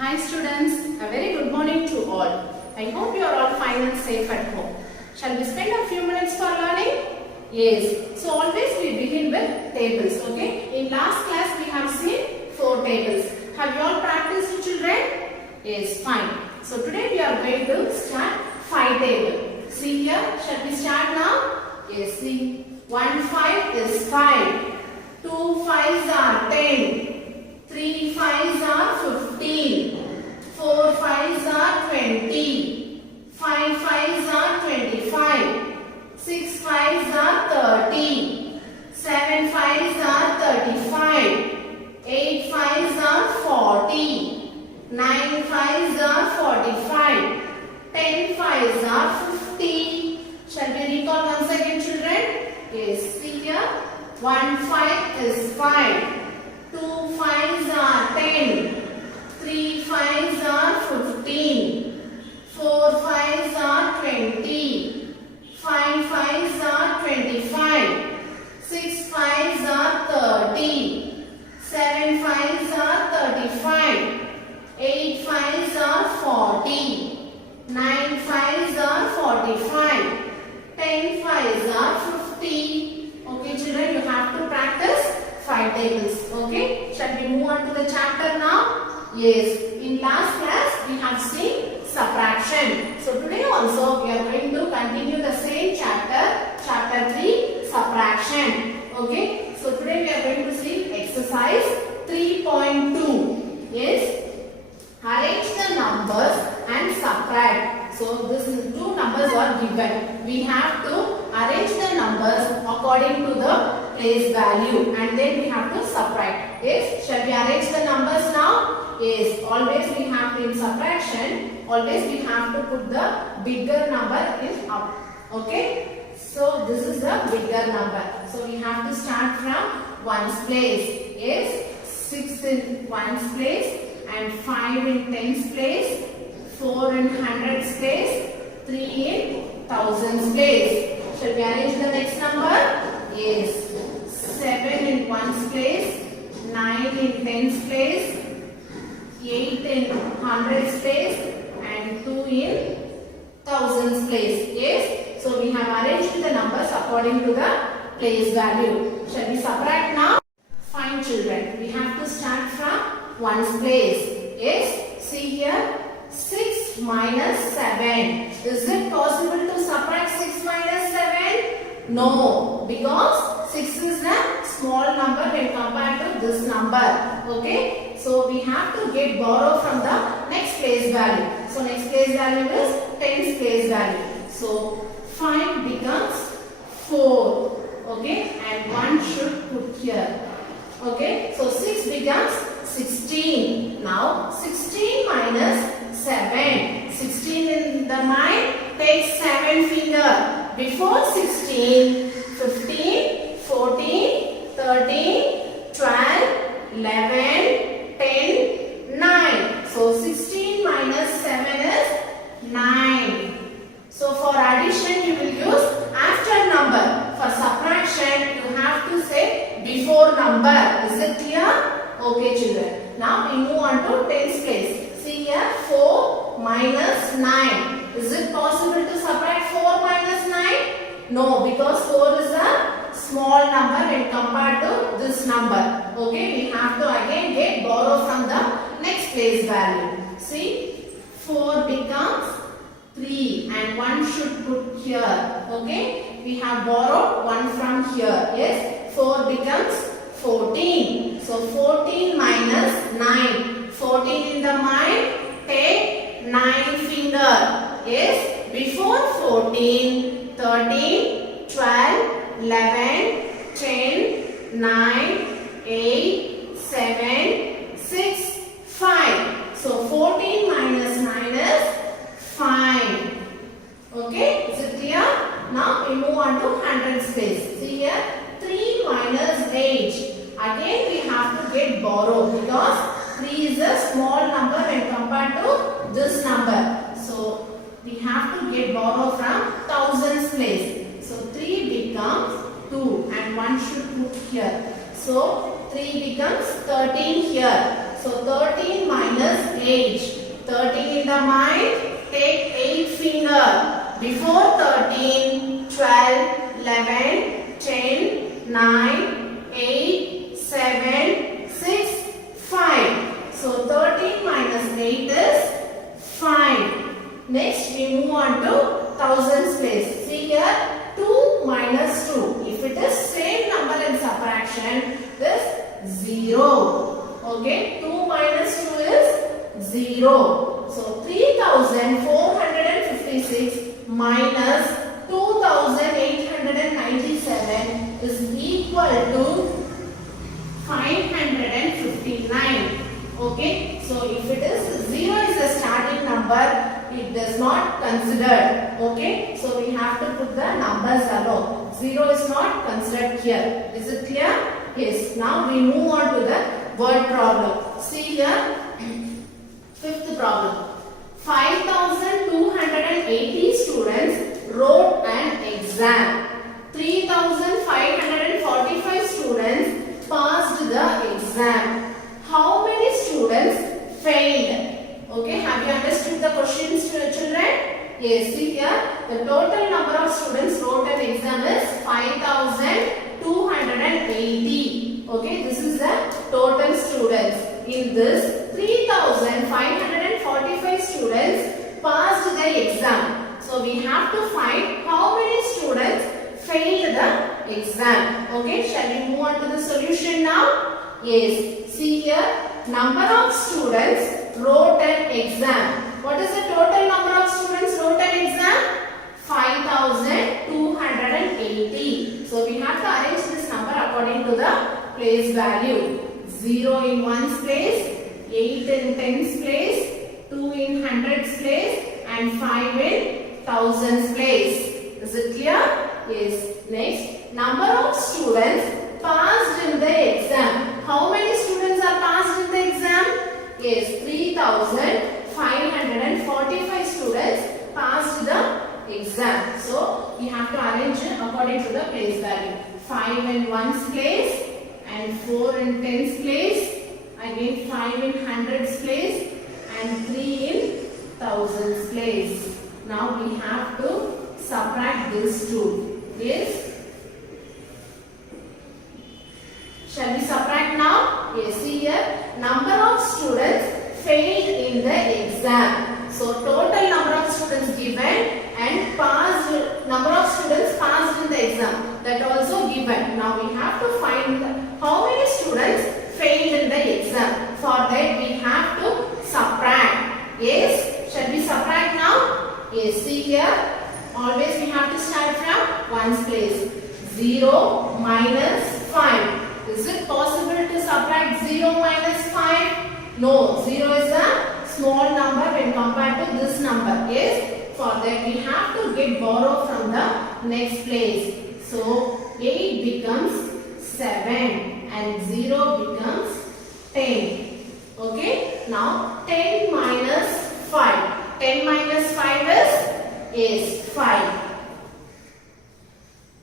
Hi students, a very good morning to all. I hope you are all fine and safe at home. Shall we spend a few minutes for learning? Yes. So always we begin with tables, okay? In last class we have seen 4 tables. Have you all practiced, children? Yes, fine. So today we are going to start 5 table. See here, shall we start now? Yes, see. 1 5 is 5. 2 5s are 10. 3 5s are 15, 4 5s are 20, 5 5s are 25, 6 5s are 30, 7 5s are 35, 8 5s are 40, 9 5s are 45, 10 5s are 50. Shall we recall once again, children? Yes, see here. 1 5 is 5. 2 5s are 10, 3 5s are 15, 4 5s are 20, 5 5s are 25, 6 5s are 30, 7 5s are 35, 8 5s are 40, 9 5s are 45, 10 5s are 50. Okay, children, you have to practice 5 tables. Okay, shall we move on to the chapter now? Yes, in last class we have seen subtraction. So today also we are going to continue the same chapter, chapter 3, subtraction. Okay, so today we are going to see exercise 3.2. Yes, arrange the numbers and subtract. So these 2 numbers are given. We have to arrange the numbers according to the place value and then we have to subtract. Yes, shall we arrange the numbers now? Yes, always we have to, in subtraction, always we have to put the bigger number in up. Okay, so this is the bigger number. So we have to start from 1's place. Yes, 6 in 1's place and 5 in 10's place, 4 in 100's place, 3 in 1000's place. Shall we arrange the next number? Yes. 7 in 1's place, 9 in 10's place, 8 in 100's place and 2 in 1000's place. Yes. So we have arranged the numbers according to the place value. Shall we subtract now? Fine, children. We have to start from 1's place. Yes. See here. 6 minus 7. Is it possible to subtract 6 minus 7? No, because 6 is a small number when compared to this number. Okay, so we have to get borrow from the next place value. So next place value is 10's place value. So 5 becomes 4. Okay, and 1 should put here. Okay, so 6 becomes 16. Now 16 minus 7. 16 in the mind, take 7 finger. Before 16, 15, 14, 13, 12, 11, 10, 9. So 16 minus 7 is 9. So for addition you will use after number. For subtraction you have to say before number. Is it clear? Okay, children. Now we move on to 10's place. See here, 4 minus 9. Is it possible to subtract 4 minus 9? No, because 4 is a small number when compared to this number. Okay, we have to again get borrow from the next place value. See, 4 becomes 3 and 1 should put here. Okay, we have borrowed 1 from here. Yes, 4 becomes 14. So 14 minus 9. 14 in the mind, take 9 finger. Yes, before 14, 13, 12, 11, 10, 9, 8, 7, 6, 5. So 14 minus 9 is 5. Okay, is it clear? Now we move on to 100's place. See here, 3 minus 8. Again we have to get borrow because 3 is a small number when compared to this number. So we have to get borrow from 1000's place. So 3 becomes 2 and 1 should put here. So 3 becomes 13 here. So 13 minus 8. 13 in the mind, take 8 finger. Before 13, 12, 11, 10, 9, 8, 7, 6, 5. So 13 minus 8 is 5. Next we move on to thousands place. See here, 2 minus 2. If it is same number in subtraction, this 0. Okay, 2 minus 2 is 0. So 3456 minus 2897 is equal to 559. Okay, so if it is 0 is a starting number, it does not consider. Okay, so we have to put the numbers above. 0 is not considered here. Is it clear? Yes. Now we move on to the word problem. See here, fifth problem. 5,280 students wrote an exam. 3,545 students passed the exam. How many students failed? Okay, have you understood the questions, children? Yes, see here, the total number of students wrote an exam is 5,280. Okay, this is the total students. In this, 3,545 students passed the exam. So we have to find how many students failed the exam. Okay, shall we move on to the solution now? Yes, see here, number of students wrote an exam. What is the total number of students wrote an exam? 5,280. So we have to arrange this number according to the place value. 0 in ones place, 8 in tens place, 2 in hundreds place, and 5 in thousands place. Is it clear? Yes. Next, number of students passed in the exam. How many students are passed in the exam? Yes, 3,545 students passed the exam. So we have to arrange it according to the place value. 5 in ones place and 4 in tens place, again 5 in hundreds place and 3 in thousands place. Now we have to subtract these two. Yes. Shall we subtract now? Yes, see here, number of students failed in the exam. So total number of students given and passed, number of students passed in the exam, that also given. Now we have to find how many students failed in the exam. For that we have to subtract. Yes, shall we subtract now? Yes, see here, always we have to start from ones place. 0 minus 5. Is it possible to subtract 0 minus 5? No, 0 is a small number when compared to this number. Yes, for that we have to get borrow from the next place. So 8 becomes 7 and 0 becomes 10. Okay, now 10 minus 5. 10 minus 5 is 5.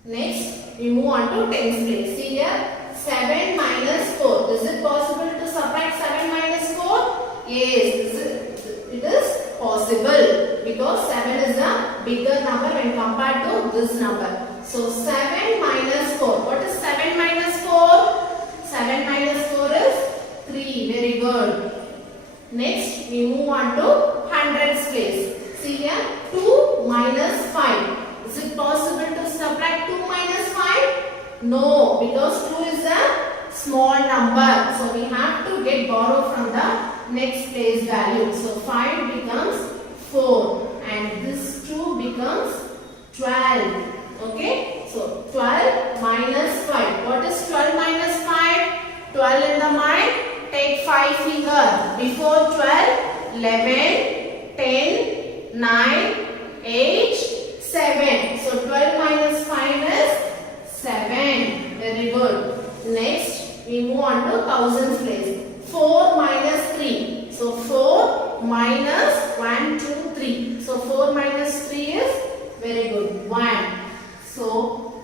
Next, we move on to tens place. See here, 7 minus 4. Is it possible to subtract 7 minus 4? Yes, it is possible because 7 is a bigger number when compared to this number. So 7 minus 4. What is 7 minus 4? 7 minus 4 is 3. Very good. Next, we move on to hundreds place. See here, 2 minus 5. Is it possible to subtract 2 minus 5? No, because 2 is a small number. So we have to get borrow from the next place value. So 5 becomes 4 and this 2 becomes 12. Okay, so 12 minus 5. What is 12 minus 5? 12 in the mind, take 5 finger. Before 12, 11, 10, 9, 8, 7. So 12 minus 5 is 7. Very good. Next, we move on to thousands place. 4 minus 3. So 4 minus 1, 2, 3. So 4 minus 3 is very good. 1. So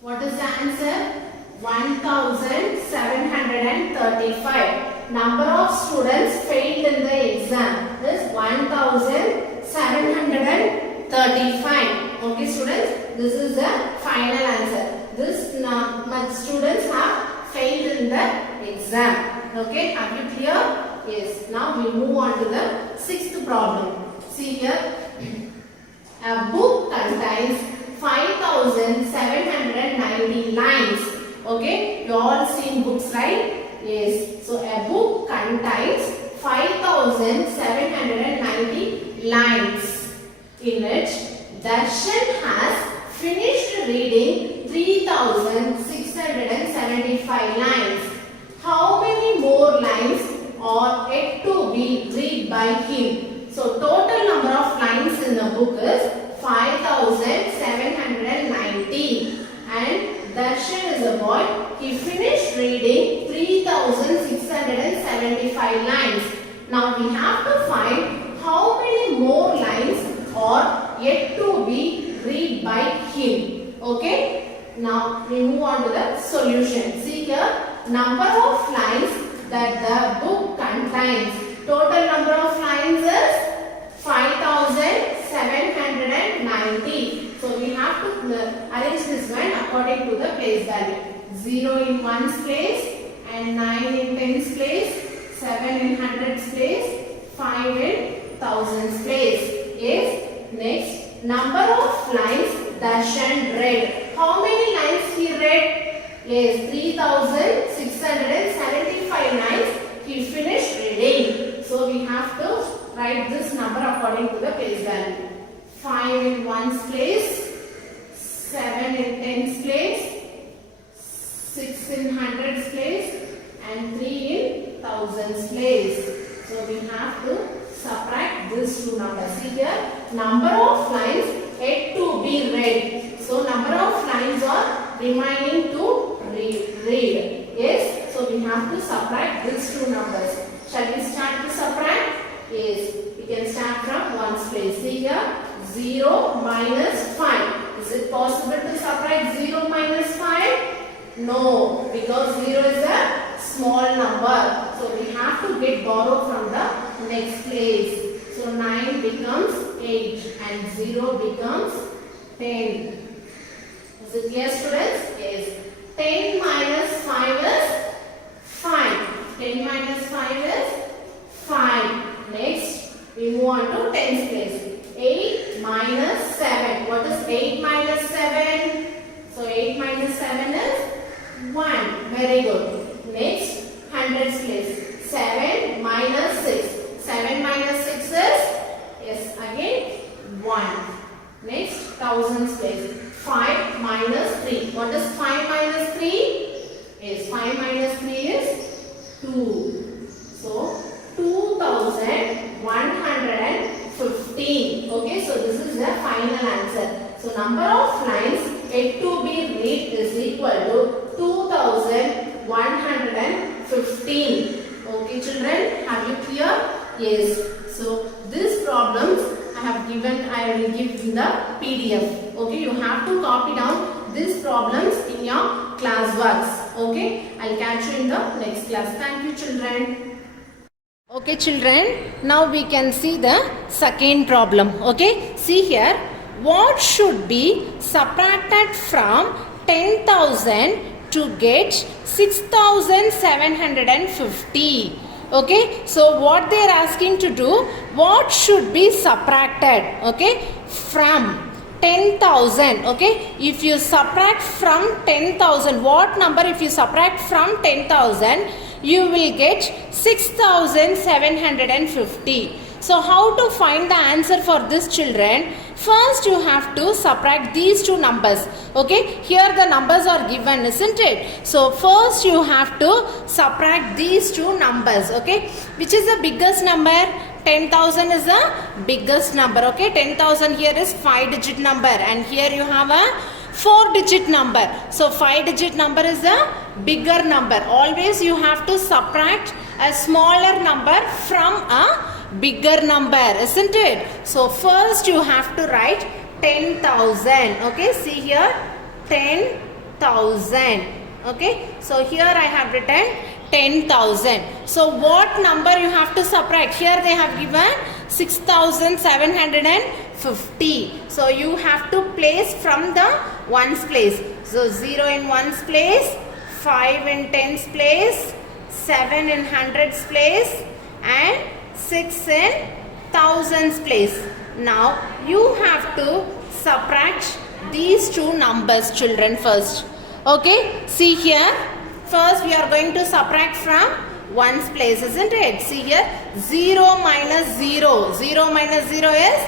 what is the answer? 1007. 1735. Number of students failed in the exam is 1735. Okay students, this is the final answer. This much students have failed in the exam. Okay, are you clear? Yes. Now we move on to the sixth problem. See here, a book contains 5790 lines. Okay, you all seen books, right? Yes. So a book contains 5790 lines. In it, Darshan has finished reading 3675 lines. How many more lines are yet to be read by him? So total number of lines in the book is 5790, and Darshan is a boy. He finished reading 3675 lines. Now we have to find how many more lines are yet to be read by him. Okay. Now we move on to the solution. See here, number of lines that the book contains. Total number of lines is 5790. So we have to arrange this one according to the place value. 0 in ones place, and 9 in tens place, 7 in hundreds place, 5 in thousands place. Yes. Next, number of lines Darshan read. How many lines he read? Yes, 3675 lines he finished reading. So we have to write this number according to the place value. 5 in ones place, 7 in tens place, 6 in hundreds place, and 3 in thousands place. So we have to subtract these two numbers. See here, number of lines yet to be read. So number of lines are remaining to read. Yes. So we have to subtract these two numbers. Shall we start to subtract? Yes. We can start from ones place. See here, 0 minus 5. Is it possible to subtract 0 minus 5? No, because 0 is a small number. So we have to get borrowed from the next place. So 9 becomes 8 and 0 becomes 10. Is it clear, students? Yes. 10 minus 5 is 5. 10 minus 5 is 5. Next, we move on to tens place. 8 minus 7. What is 8 minus 7? So 8 minus 7 is 1. Very good. Next, hundreds place. 7 minus 6. 7 minus 6 is, yes, again 1. Next, thousands place. 5 minus 3. What is 5 minus 3? Yes, 5 minus 3 is 2. So, 2115. Okay, so this is the final answer. So, number of lines yet to be read is equal to 2115. Okay, children, have you clear? Yes. So, these problems I will give in the PDF. Okay, you have to copy down these problems in your class works. Okay, I'll catch you in the next class. Thank you, children. Okay, children, now we can see the second problem. Okay, see here, what should be subtracted from 10,000 to get 6,750? Okay, so what they are asking to do, what should be subtracted, okay, from 10,000, okay, if you subtract from 10,000, what number if you subtract from 10,000, you will get 6,750. So how to find the answer for this, children? First you have to subtract these two numbers. Okay, here the numbers are given, isn't it? So first you have to subtract these two numbers. Okay, which is the biggest number? 10,000 is the biggest number. Okay, 10,000 here is 5-digit number, and here you have a 4-digit number. So 5-digit number is the bigger number. Always you have to subtract a smaller number from a bigger number, isn't it? So first you have to write 10,000. Okay, see here, 10,000. Okay, so here I have written 10,000. So what number you have to subtract? Here they have given 6,750. So you have to place from the ones place. So 0 in ones place, 5 in tens place, 7 in hundreds place, and 6 in thousands place. Now you have to subtract these two numbers, children, first. Okay, see here. First we are going to subtract from ones place, isn't it? See here, 0 minus 0. 0 minus 0 is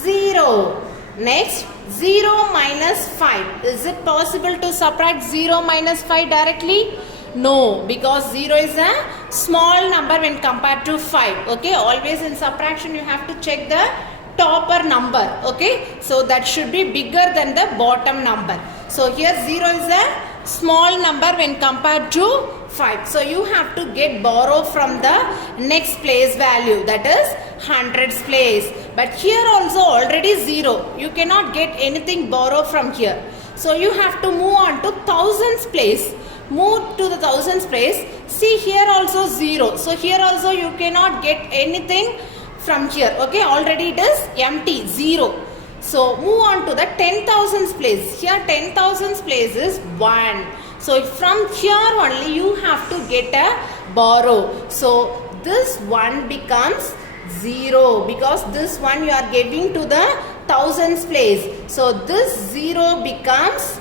0. Next, 0 minus 5. Is it possible to subtract 0 minus 5 directly? No, because 0 is a small number when compared to 5. Okay, always in subtraction you have to check the topper number. Okay, so that should be bigger than the bottom number. So here 0 is a small number when compared to 5. So you have to borrow from the next place value, that is hundreds place. But here also already 0. You cannot get anything borrow from here. So you have to move on to thousands place. Move to the thousands place. See here also 0. So here also you cannot get anything from here. Okay, already it is empty, 0. So move on to the 10,000s place. Here 10,000s place is 1. So from here only you have to get a borrow. So this 1 becomes 0 because this 1 you are giving to the thousands place. So this 0 becomes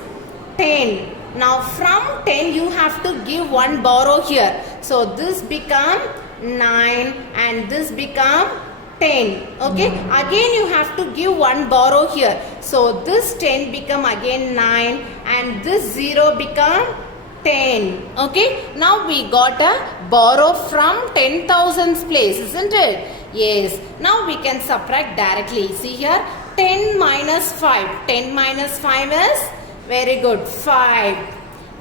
10. Now from 10 you have to give one borrow here. So this become 9 and this become 10. Okay, again you have to give one borrow here. So this 10 become again 9 and this 0 become 10. Okay, now we got a borrow from 10,000's place, isn't it? Yes, now we can subtract directly. See here, 10 minus 5. 10 minus 5 is very good, 5.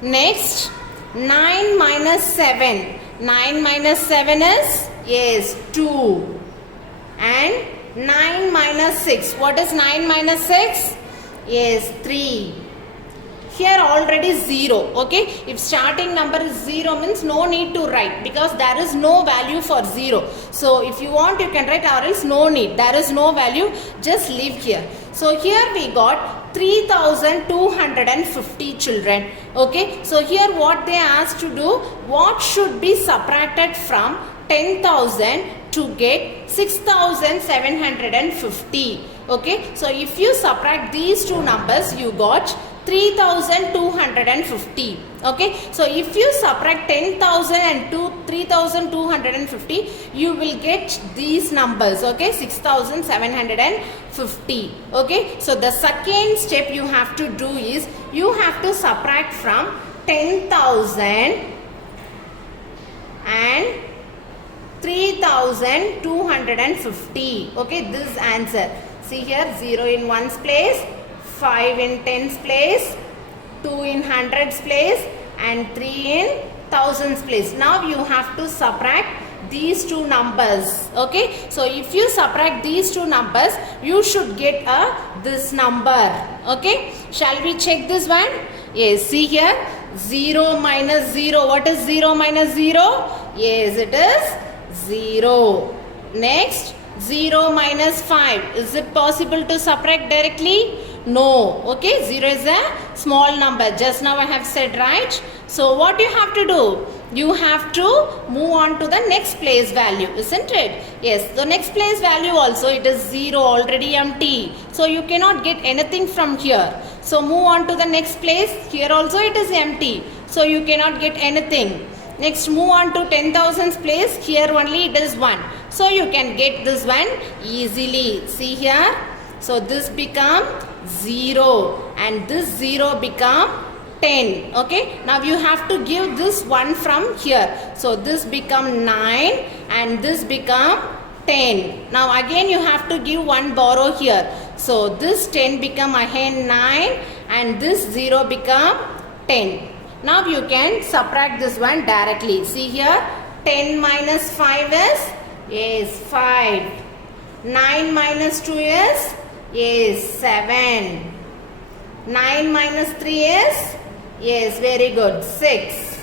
Next, 9 minus 7. 9 minus 7 is, yes, 2. And 9 minus 6. What is 9 minus 6? Yes, 3. Here already 0. Okay, if starting number is 0 means no need to write because there is no value for 0. So if you want you can write or else no need. There is no value, just leave here. So here we got 3,250 children. Okay, so here what they asked to do, what should be subtracted from 10,000 to get 6,750. Okay, so if you subtract these two numbers you got 3,250. Okay, so if you subtract 10,000 and 3,250 you will get these numbers. Okay, 6,750. Okay, so the second step you have to do is you have to subtract from 10,000 and 3,250. Okay, this answer. See here, 0 in ones place, 5 in tens place, 2 in hundreds place, and 3 in thousands place. Now you have to subtract these two numbers. Okay, so if you subtract these two numbers, you should get this number. Okay, shall we check this one? Yes, see here, 0 minus 0. What is 0 minus 0? Yes, it is 0. Next, 0 minus 5. Is it possible to subtract directly? No. Okay, 0 is a small number. Just now I have said, right? So what you have to do? You have to move on to the next place value, isn't it? Yes, the next place value also it is 0, already empty. So you cannot get anything from here. So move on to the next place. Here also it is empty. So you cannot get anything. Next, move on to 10,000's place. Here only it is 1. So you can get this one easily. See here. So this become 0 and this 0 become 10. Okay. Now you have to give this 1 from here. So this become 9 and this become 10. Now again you have to give 1 borrow here. So this 10 become again 9 and this 0 become 10. Now you can subtract this one directly. See here, 10 minus 5 is 5. 9 minus 2 is 7. 9 minus 3 is, yes, very good, 6.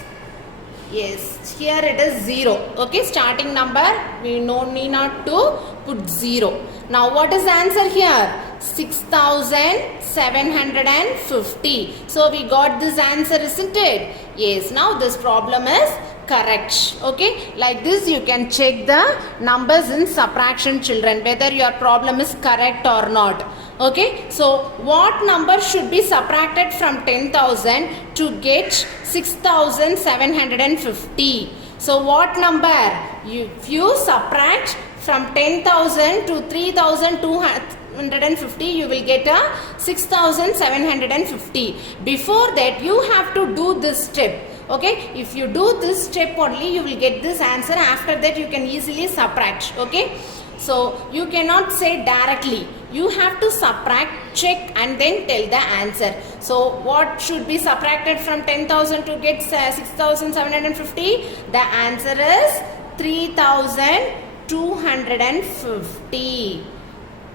Yes, here it is 0. Okay, starting number we no need not to put 0. Now what is the answer here? 6750. So we got this answer, isn't it? Yes, now this problem is correct. Okay, like this you can check the numbers in subtraction, children, whether your problem is correct or not. Okay, so what number should be subtracted from 10,000 to get 6750? So what number? If you subtract from 10,000 to 3,250, you will get a 6,750. Before that you have to do this step. Okay, if you do this step only, you will get this answer. After that you can easily subtract. Okay, so you cannot say directly, you have to subtract, check and then tell the answer. So what should be subtracted from 10,000 to get 6,750? The answer is 3,250.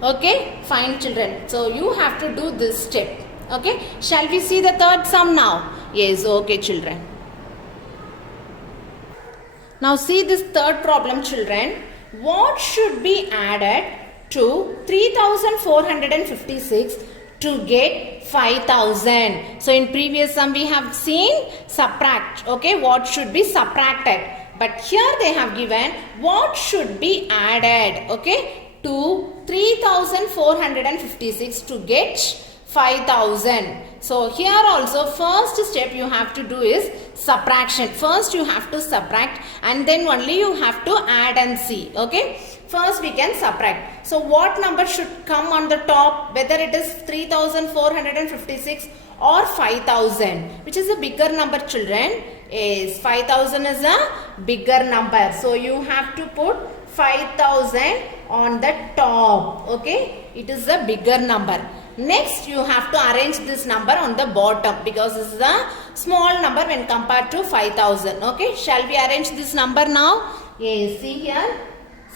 Okay, fine children. So you have to do this step. Okay, shall we see the third sum now? Yes, okay children. Now see this third problem, children. What should be added to 3,456 to get 5,000? So in previous sum we have seen subtract. Okay, what should be subtracted? But here they have given what should be added. Okay, to 3,456 to get 5,000. So here also first step you have to do is subtraction. First you have to subtract and then only you have to add and see. Okay, first we can subtract. So what number should come on the top, whether it is 3,456 or 5,000? Which is a bigger number, children? Is 5,000 is a bigger number. So you have to put 5,000 on the top. Okay, it is a bigger number. Next you have to arrange this number on the bottom because this is a small number when compared to 5,000. Okay, shall we arrange this number now? Yes, see here,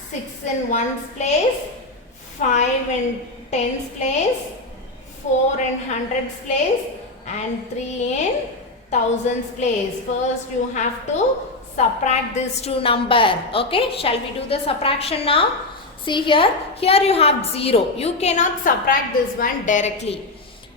6 in 1's place, 5 in 10's place, 4 in 100's place and 3 in 1000's place. First you have to subtract these two numbers. Okay, shall we do the subtraction now? See here, here you have 0. You cannot subtract this one directly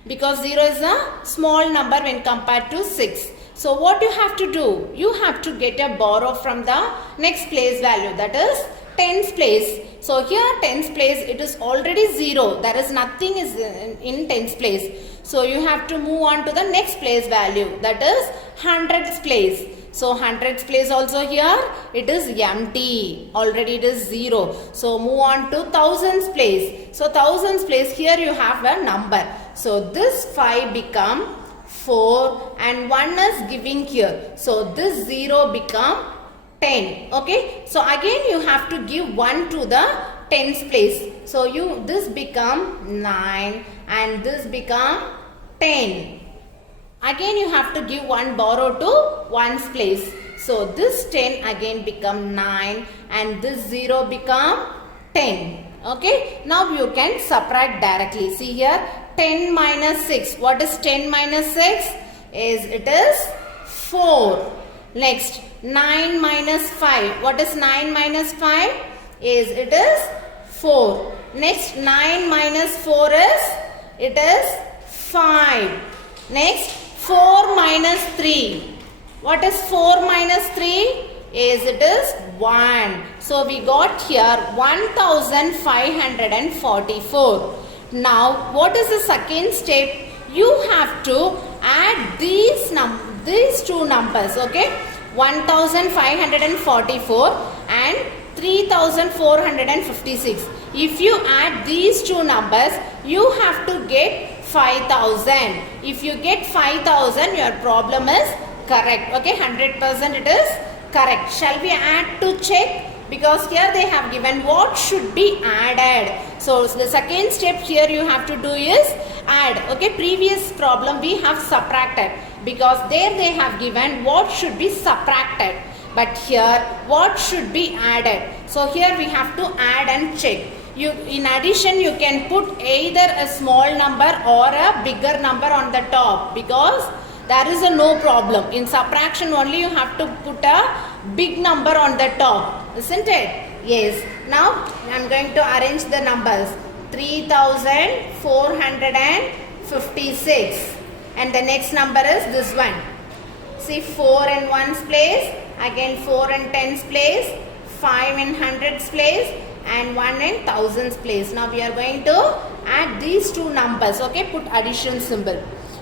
because 0 is a small number when compared to 6. So what you have to do? You have to get a borrow from the next place value, that is 10's place. So here 10's place, it is already 0. There is nothing is in 10's place. So you have to move on to the next place value, that is 100's place. So 100's place also here it is empty, already it is 0. So move on to 1000's place. So 1000's place, here you have a number. So this 5 become 4 and 1 is giving here. So this 0 become 10. Okay, so again you have to give 1 to the 10's place. So this become 9 and this become 10. Again you have to give 1 borrow to 1's place. So this 10 again become 9 and this 0 become 10. Okay, now you can subtract directly. See here, 10 minus 6. What is 10 minus 6? It is 4. Next, 9 minus 5. What is 9 minus 5? It is 4. Next, 9 minus 4 it is 5. Next, 4 minus 3. What is 4 minus 3? It is 1. So we got here 1544. Now what is the second step? You have to add these two numbers. Okay, 1544 and 3456. If you add these two numbers, you have to get 5,000. If you get 5,000, your problem is correct. Okay, 100% it is correct. Shall we add to check? Because here they have given what should be added. So the second step here you have to do is add. Okay, previous problem we have subtracted because there they have given what should be subtracted. But here what should be added. So here we have to add and check. In addition, you can put either a small number or a bigger number on the top because there is a no problem. In subtraction only you have to put a big number on the top, isn't it? Yes. Now I am going to arrange the numbers. 3456, and the next number is this one. See, 4 in ones place, again 4 in tens place, 5 in hundreds place, and 1 in thousands place. Now we are going to add these two numbers. Okay, put addition symbol.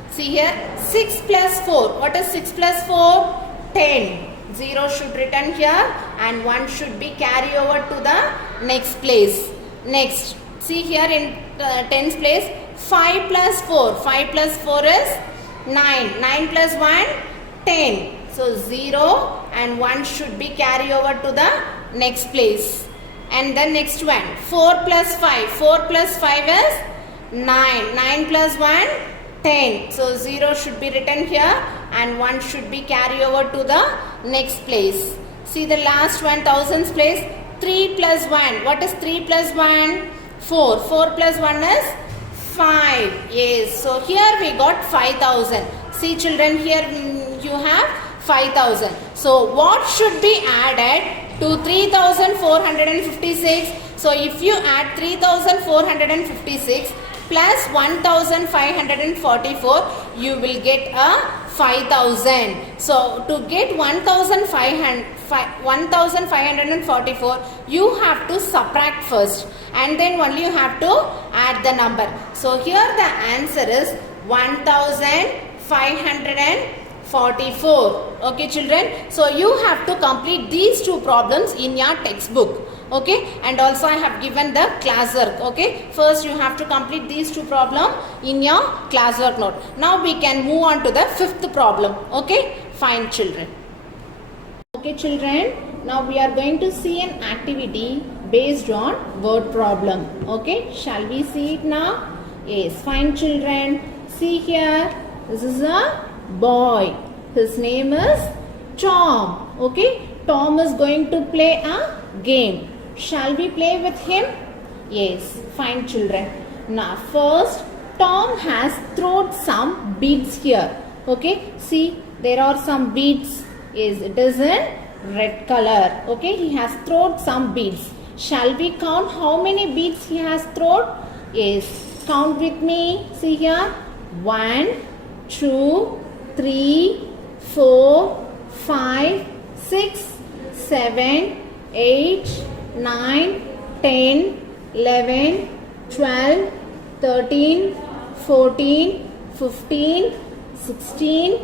See here, 6 plus 4. What is 6 plus 4? 10. 0 should written here and 1 should be carry over to the next place. Next, see here in tens place, 5 plus 4. 5 plus 4 is 9. 9 plus 1, 10. So 0 and 1 should be carry over to the next place. And the next one, 4 plus 5. 4 plus 5 is 9. 9 plus 1, 10. So 0 should be written here and 1 should be carry over to the next place. See the last one, thousands place, 3 plus 1. What is 3 plus 1? 4. 4 plus 1 is 5. Yes. So here we got 5,000. See children, here you have 5,000. So what should be added to 3,456? So if you add 3,456 plus 1,544, you will get a 5,000. So to get 1,544, you have to subtract first and then only you have to add the number. So here the answer is 1,544. Okay children, so you have to complete these two problems in your textbook. Okay, and also I have given the classwork. Okay, first you have to complete these two problems in your classwork note. Now we can move on to the fifth problem. Okay, fine children. Okay children, now we are going to see an activity based on word problem. Okay, shall we see it now? Yes, fine children. See here, this is a boy. His name is Tom. Okay, Tom is going to play a game. Shall we play with him? Yes, fine children. Now first, Tom has thrown some beads here. Okay, see there are some beads. Yes, it is in red color. Okay, he has thrown some beads. Shall we count how many beads he has thrown? Yes, count with me. See here, 1, 2, 3, 4, 5, 6, 7, 8, 9, 10, 11, 12, 13, 14, 15, 16,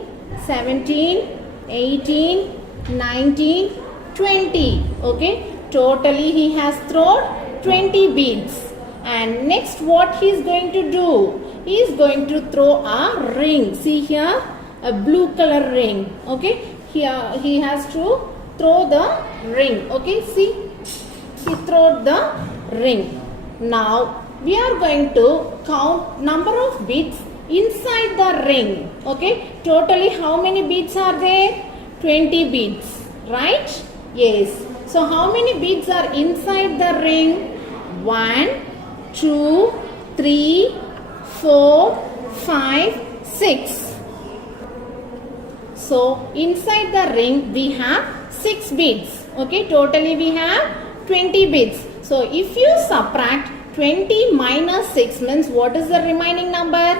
17, 18, 19, 20. Okay, totally he has thrown 20 beads. And next what he is going to do? He is going to throw a ring. See here, a blue color ring. Okay, here he has to throw the ring. Okay, see, he threw the ring. Now we are going to count number of beads inside the ring. Okay, totally how many beads are there? 20 beads, right? Yes. So how many beads are inside the ring? 1, 2, 3, 4, 5, 6. So inside the ring we have 6 beads. Okay, totally we have 20 beads. So if you subtract 20 minus 6 means what is the remaining number?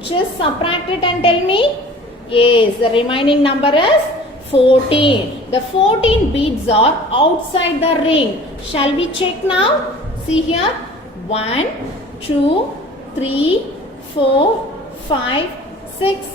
Just subtract it and tell me. Yes, the remaining number is 14. The 14 beads are outside the ring. Shall we check now? See here. 1, 2, 3, 4, 5, 6,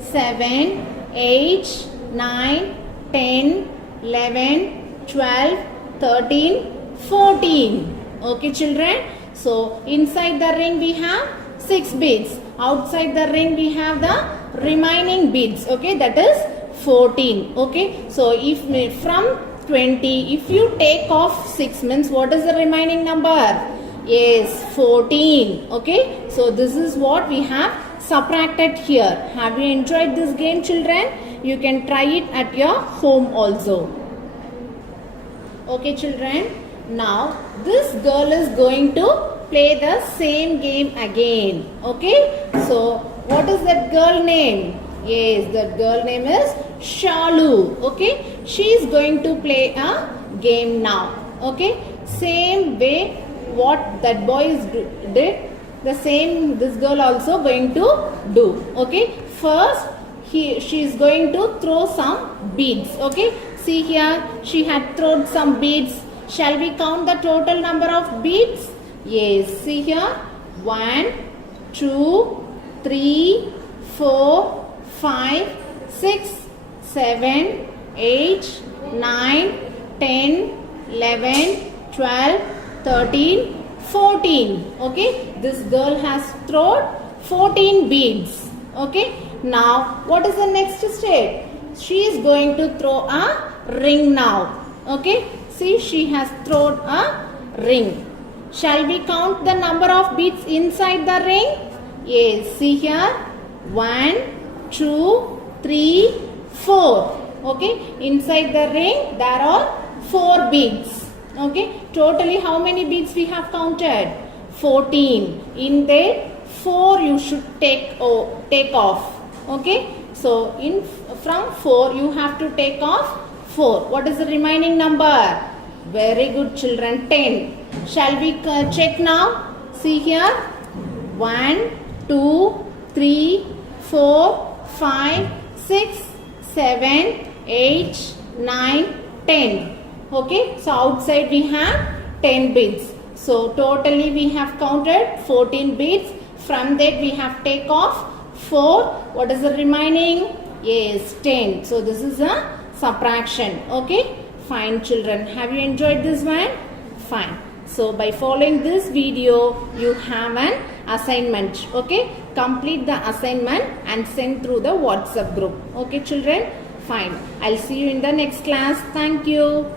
7, 8, 9, 10, 11, 12, 13, 14. Okay children. So inside the ring we have 6 beads. Outside the ring we have the remaining beads. Okay, that is 14. Okay, so if from 20 if you take off 6 means what is the remaining number? Yes, 14. Okay, so this is what we have subtracted here. Have you enjoyed this game children? You can try it at your home also. Okay children, now this girl is going to play the same game again. Okay, so what is that girl name? Yes, that girl name is Shalu. Okay, she is going to play a game now. Okay, same way what that boy did, the same this girl also going to do. Okay, first she is going to throw some beads. Okay, see here she had thrown some beads. Shall we count the total number of beads? Yes, see here 1, 2, 3, 4, 5, 6, 7, 8, 9, 10, 11, 12, 13, 14. Okay, this girl has thrown 14 beads. Okay, now what is the next step? She is going to throw a ring now. Okay, see she has thrown a ring. Shall we count the number of beads inside the ring? Yes, see here 1, 2, 3, 4. Okay, inside the ring there are 4 beads. Okay, totally how many beads we have counted? 14. In there 4 you should take off. Okay, so from 4 you have to take off 4. What is the remaining number? Very good children, 10. Shall we check now? See here 1, 2, 3, 4, 5, 6, 7, 8, 9, 10. Okay, so outside we have 10 beads. So totally we have counted 14 beads. From that we have take off 4. What is the remaining? Yes, 10. So this is a subtraction. Okay, fine children. Have you enjoyed this one? Fine. So by following this video, you have an assignment. Okay, complete the assignment and send through the WhatsApp group. Okay children, fine. I'll see you in the next class. Thank you.